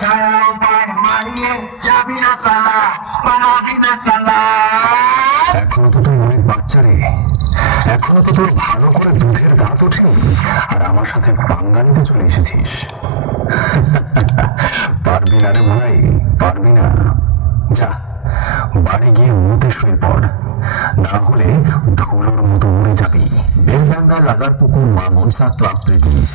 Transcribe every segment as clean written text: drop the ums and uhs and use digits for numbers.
ছায়াও পায় মারিয়ে যাবি না সালা পালাবি না সালা। এখনো তো তুই অনেক বাচ্চা রে, এখনো তো তোর ভালো করে দুধের দাঁত ওঠেনি আর আমার সাথে পাঙ্গা নিতে চলে এসেছিস। পারবি না রে ভাই, পারবি না। যা বাড়ি গিয়ে মুতে শুয়ে পড়, না হলে ধুলোর মতো উড়ে যাবি। বেলডাঙ্গা লাগার পুকুর মা মনসা ক্লাব প্রেজেন্ট।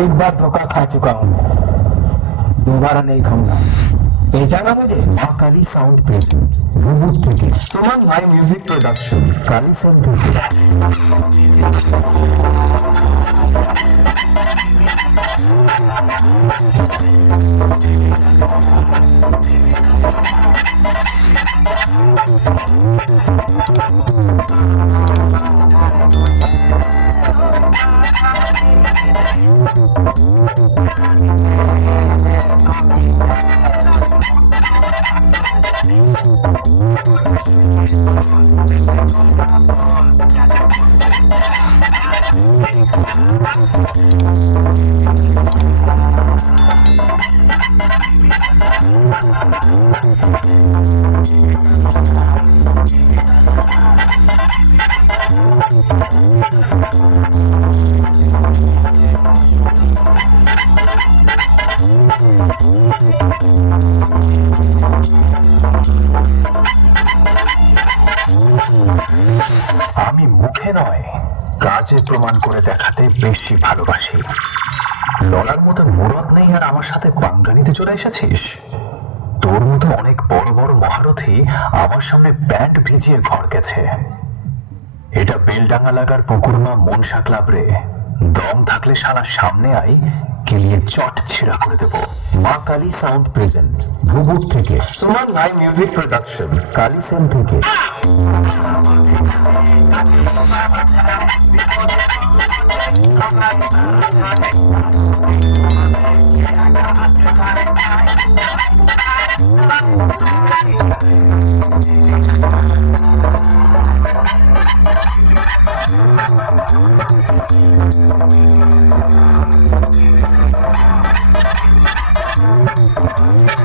एक बार धोखा खा चुका हूँ, दोबारा नहीं खाऊंगा। पहचाना मुझे? महाकाली साउंड प्रेजेंट भूभूत থেকে सुमन भाई म्यूजिक प्रोडक्शन काली साउंड থেকে আমি মুখে নয় কাজে প্রমাণ করে দেখাতে বেশি ভালোবাসি। লড়ার মতো মুরত নেই আর আমার সাথে পাঙ্গা নিতে চলে এসেছিস। তোর মতো অনেক বড় বড় মহারথী আমার সামনে ব্যান্ড ভিজিয়ে ঘর গেছে। এটা বেলডাঙ্গা লাগার পুকুর মা মনসা ক্লাব রে। দম থাকলে শালা সামনে আই, কেলিয়ে চট ছিঁড়া করে দেব। মা কালী সাউন্ড প্রেজেন্ট ভূভূত থেকে सुमन भाई म्यूजिक प्रोडक्शन কালী সেন থেকে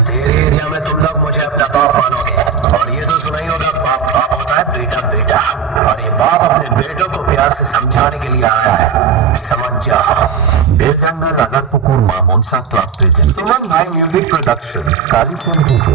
तेरे एरिया में तुम लोग मुझे अपना बाप मानोगे, और ये तो सुना ही होगा बाप बाप होता है बेटा बेटा, और ये बाप अपने बेटों को प्यार से समझाने के लिए आया है, समझ जा। বেলডাঙ্গা লাগার পুকুর মা মনসা ক্লাব প্রেজেন্ট सुमन भाई म्यूजिक प्रोडक्शन কালী সেন থেকে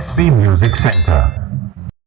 SB Music Center